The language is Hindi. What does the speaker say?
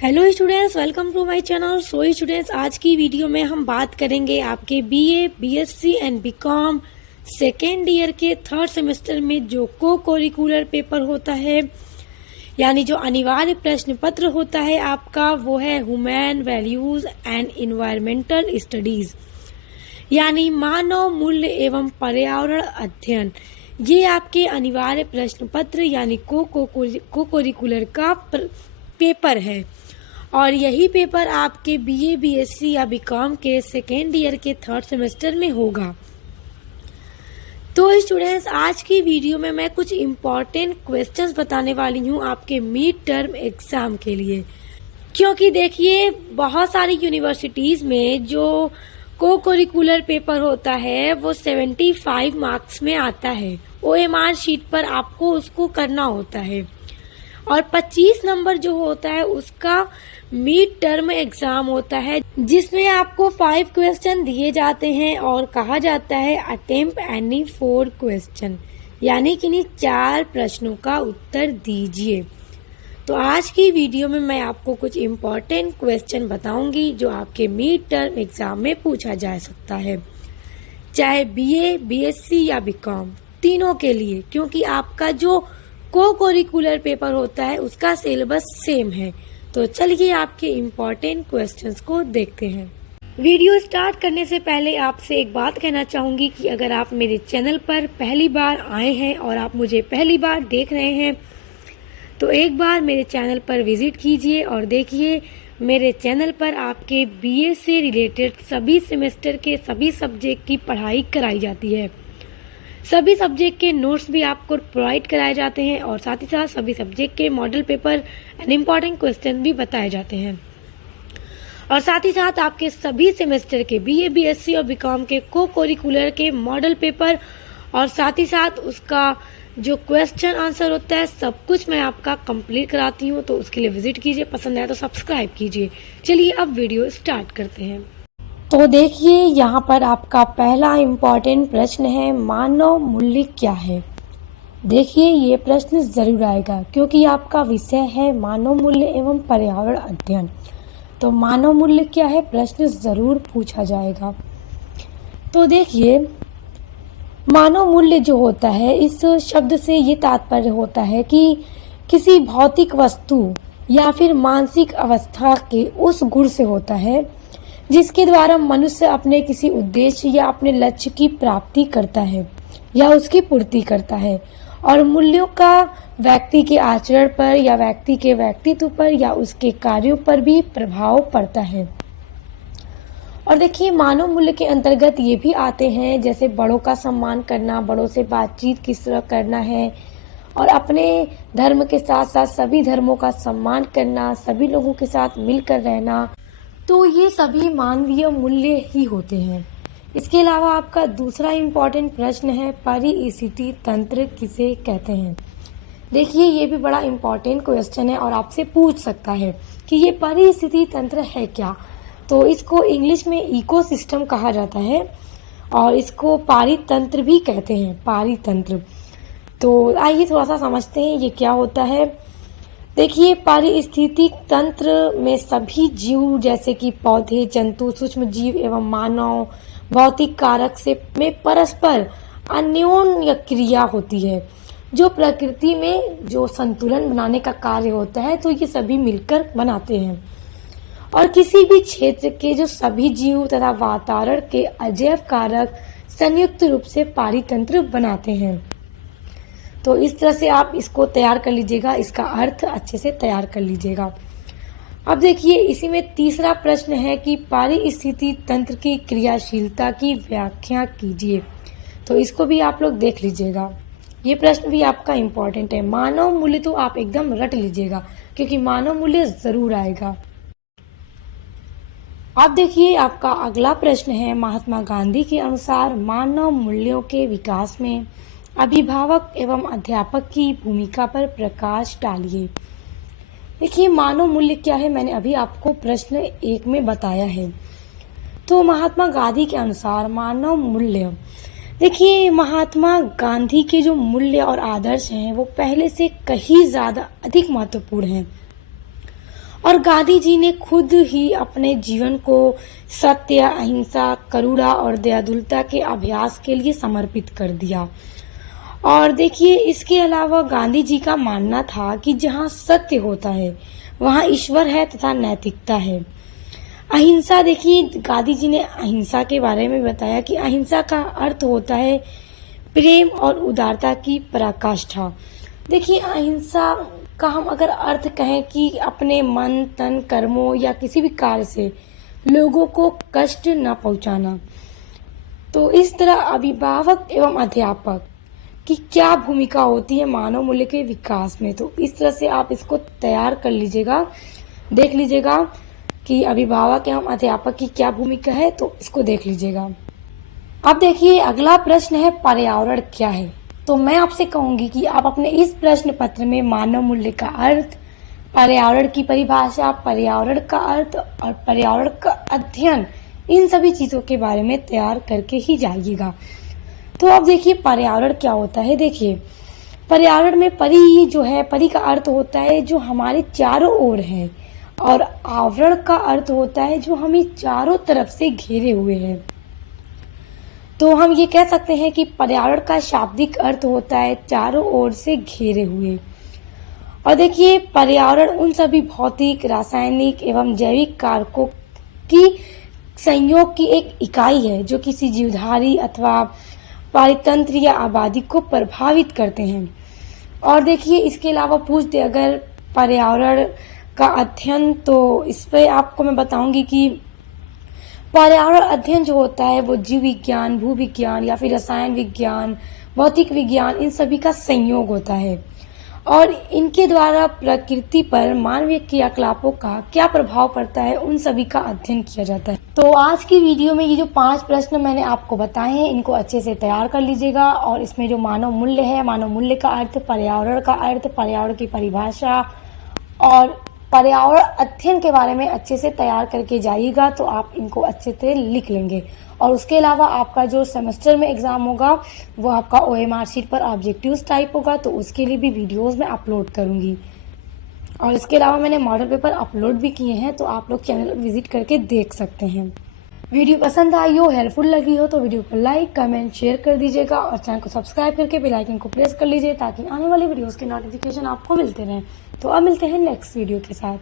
Hello students, welcome to my channel. So students, आज की वीडियो में हम बात करेंगे आपके BA, BSc and BCom second year के थर्ड सेमेस्टर में जो को करिकुलर पेपर होता है, यानी जो अनिवार्य प्रश्न पत्र होता है आपका, वो है human values and environmental studies, यानी मानव मूल्य एवं पर्यावरण अध्ययन। ये आपके अनिवार्य प्रश्न पत्र यानी को करिकुलर का पेपर है और यही पेपर आपके बीए, बीएससी या बीकॉम के सेकेंड ईयर के थर्ड सेमेस्टर में होगा। तो स्टूडेंट्स, आज की वीडियो में मैं कुछ इम्पोर्टेंट क्वेश्चंस बताने वाली हूँ आपके मिड टर्म एग्जाम के लिए, क्योंकि देखिए बहुत सारी यूनिवर्सिटीज में जो को करिकुलर पेपर होता है वो 75 मार्क्स में आता है। ओएमआर शीट पर आपको उसको करना होता है और 25 नंबर जो होता है उसका मिड टर्म एग्जाम होता है, जिसमें आपको 5 क्वेश्चन दिए जाते हैं और कहा जाता है अटेम्प्ट एनी 4 क्वेश्चन, यानी कि 4 प्रश्नों का उत्तर दीजिए। तो आज की वीडियो में मैं आपको कुछ इम्पोर्टेंट क्वेश्चन बताऊंगी जो आपके मिड टर्म एग्जाम में पूछा जा सकता है, चाहे बीए, बीएससी या बीकॉम, तीनों के लिए, क्योंकि आपका जो को करिकुलर पेपर होता है उसका सिलेबस सेम है। तो चलिए आपके इम्पोर्टेंट क्वेश्चंस को देखते हैं। वीडियो स्टार्ट करने से पहले आपसे एक बात कहना चाहूंगी कि अगर आप मेरे चैनल पर पहली बार आए हैं और आप मुझे पहली बार देख रहे हैं तो एक बार मेरे चैनल पर विजिट कीजिए और देखिए मेरे चैनल पर आपके बीए से रिलेटेड सभी सेमेस्टर के सभी सब्जेक्ट की पढ़ाई कराई जाती है। सभी सब्जेक्ट के नोट्स भी आपको प्रोवाइड कराए जाते हैं और साथ ही साथ सभी सब्जेक्ट के model paper and important question भी बताए जाते हैं। और साथ ही साथ आपके सभी सेमेस्टर के बीए, बीएससी और बीकॉम के को करिकुलर के मॉडल पेपर और साथ ही साथ उसका जो क्वेश्चन आंसर होता है सब कुछ मैं आपका कंप्लीट कराती हूँ। तो उसके लिए विजिट कीजिए, पसंद आए तो सब्सक्राइब कीजिए। चलिए अब वीडियो स्टार्ट करते हैं। तो देखिए यहाँ पर आपका पहला इम्पॉर्टेंट प्रश्न है, मानव मूल्य क्या है। देखिए ये प्रश्न जरूर आएगा क्योंकि आपका विषय है मानव मूल्य एवं पर्यावरण अध्ययन। तो मानव मूल्य क्या है प्रश्न जरूर पूछा जाएगा। तो देखिए मानव मूल्य जो होता है, इस शब्द से ये तात्पर्य होता है कि किसी भौतिक वस्तु या फिर मानसिक अवस्था के उस गुण से होता है जिसके द्वारा मनुष्य अपने किसी उद्देश्य या अपने लक्ष्य की प्राप्ति करता है या उसकी पूर्ति करता है, और मूल्यों का व्यक्ति के आचरण पर या व्यक्ति के व्यक्तित्व पर या उसके कार्यों पर भी प्रभाव पड़ता है। और देखिए मानव मूल्य के अंतर्गत ये भी आते हैं जैसे बड़ों का सम्मान करना, बड़ों से बातचीत किस तरह करना है, और अपने धर्म के साथ साथ सभी धर्मों का सम्मान करना, सभी लोगों के साथ मिलकर रहना। तो ये सभी मानवीय मूल्य ही होते हैं। इसके अलावा आपका दूसरा इम्पॉर्टेंट प्रश्न है, पारिस्थितिकी तंत्र किसे कहते हैं। देखिए ये भी बड़ा इम्पॉर्टेंट क्वेश्चन है और आपसे पूछ सकता है कि ये पारिस्थितिकी तंत्र है क्या। तो इसको इंग्लिश में इकोसिस्टम कहा जाता है और इसको पारितंत्र भी कहते हैं, पारितंत्र। तो आइए थोड़ा सा समझते हैं ये क्या होता है। देखिए पारिस्थितिकी तंत्र में सभी जीव जैसे कि पौधे, जंतु, सूक्ष्म जीव एवं मानव भौतिक कारक से में परस्पर अन्योन्य क्रिया होती है, जो प्रकृति में जो संतुलन बनाने का कार्य होता है। तो ये सभी मिलकर बनाते हैं और किसी भी क्षेत्र के जो सभी जीव तथा वातावरण के अजैव कारक संयुक्त रूप से पारितंत्र बनाते हैं। तो इस तरह से आप इसको तैयार कर लीजिएगा, इसका अर्थ अच्छे से तैयार कर लीजिएगा। अब देखिए इसी में तीसरा प्रश्न है कि पारिस्थितिकी तंत्र की क्रियाशीलता की व्याख्या कीजिए। तो इसको भी आप लोग देख लीजिएगा, ये प्रश्न भी आपका इम्पोर्टेंट है। मानव मूल्य तो आप एकदम रट लीजिएगा क्योंकि मानव मूल्य जरूर आएगा। अब देखिए आपका अगला प्रश्न है, महात्मा गांधी के अनुसार मानव मूल्यों के विकास में अभिभावक एवं अध्यापक की भूमिका पर प्रकाश डालिए। देखिए मानव मूल्य क्या है, मैंने अभी आपको प्रश्न 1 में बताया है। तो महात्मा गांधी के अनुसार मानव मूल्य, देखिए महात्मा गांधी के जो मूल्य और आदर्श हैं वो पहले से कहीं ज़्यादा अधिक महत्वपूर्ण हैं और गांधी जी ने खुद ही अपने जीवन को सत्य, अहिंसा, करुणा और दयालुता के अभ्यास के लिए समर्पित कर दिया। और देखिए, इसके अलावा गांधी जी का मानना था कि जहाँ सत्य होता है वहाँ ईश्वर है तथा नैतिकता है। अहिंसा, देखिए गांधी जी ने अहिंसा के बारे में बताया कि अहिंसा का अर्थ होता है प्रेम और उदारता की पराकाष्ठा। देखिए, अहिंसा का हम अगर अर्थ कहें कि अपने मन, तन, कर्मों या किसी भी कार्य से लोगों को कष्ट न पहुंचाना। तो इस तरह अभिभावक एवं अध्यापक की क्या भूमिका होती है मानव मूल्य के विकास में, तो इस तरह से आप इसको तैयार कर लीजिएगा, देख लीजिएगा कि अभिभावक एवं अध्यापक की क्या भूमिका है, तो इसको देख लीजिएगा। अब देखिए, अगला प्रश्न है पर्यावरण क्या है। तो मैं आपसे कहूंगी कि आप अपने इस प्रश्न पत्र में मानव मूल्य का अर्थ, पर्यावरण की परिभाषा, पर्यावरण का अर्थ और पर्यावरण का अध्ययन, इन सभी चीजों के बारे में तैयार करके ही जाइएगा। तो अब देखिए, पर्यावरण क्या होता है। देखिए, पर्यावरण में परि जो है, परि का अर्थ होता है जो हमारे चारों ओर है, और आवरण का अर्थ होता है जो हमें चारों तरफ से घेरे हुए है। तो हम ये कह सकते हैं कि पर्यावरण का शाब्दिक अर्थ होता है चारों ओर से घेरे हुए। और देखिए, पर्यावरण उन सभी भौतिक, रासायनिक एवं जैविक कारकों की संयोग की एक इकाई है जो किसी जीवधारी अथवा पारितंत्र या आबादी को प्रभावित करते हैं। और देखिए, इसके अलावा पूछते अगर पर्यावरण का अध्ययन, तो इस पे आपको मैं बताऊंगी कि पर्यावरण अध्ययन जो होता है वो जीव विज्ञान, भू विज्ञान या फिर रसायन विज्ञान, भौतिक विज्ञान, इन सभी का संयोग होता है, और इनके द्वारा प्रकृति पर मानवीय क्रियाकलापों का क्या प्रभाव पड़ता है, उन सभी का अध्ययन किया जाता है। तो आज की वीडियो में ये जो 5 प्रश्न मैंने आपको बताए हैं, इनको अच्छे से तैयार कर लीजिएगा। और इसमें जो मानव मूल्य है, मानव मूल्य का अर्थ, पर्यावरण का अर्थ, पर्यावरण की परिभाषा और पर्यावरण अध्ययन के बारे में अच्छे से तैयार करके जाइएगा, तो आप इनको अच्छे से लिख लेंगे। और उसके अलावा आपका जो सेमेस्टर में एग्जाम होगा वो आपका OMR शीट पर ऑब्जेक्टिव्स टाइप होगा, तो उसके लिए भी वीडियोस मैं अपलोड करूंगी। और इसके अलावा मैंने मॉडल पेपर अपलोड भी किए हैं, तो आप लोग चैनल विजिट करके देख सकते हैं। वीडियो पसंद आई हो, हेल्पफुल लगी हो, तो वीडियो को लाइक, कमेंट, शेयर कर दीजिएगा और चैनल को सब्सक्राइब करके बेल आइकन को प्रेस कर लीजिए ताकि आने वाली वीडियोस के नोटिफिकेशन आपको मिलते रहें। तो अब मिलते हैं नेक्स्ट वीडियो के साथ।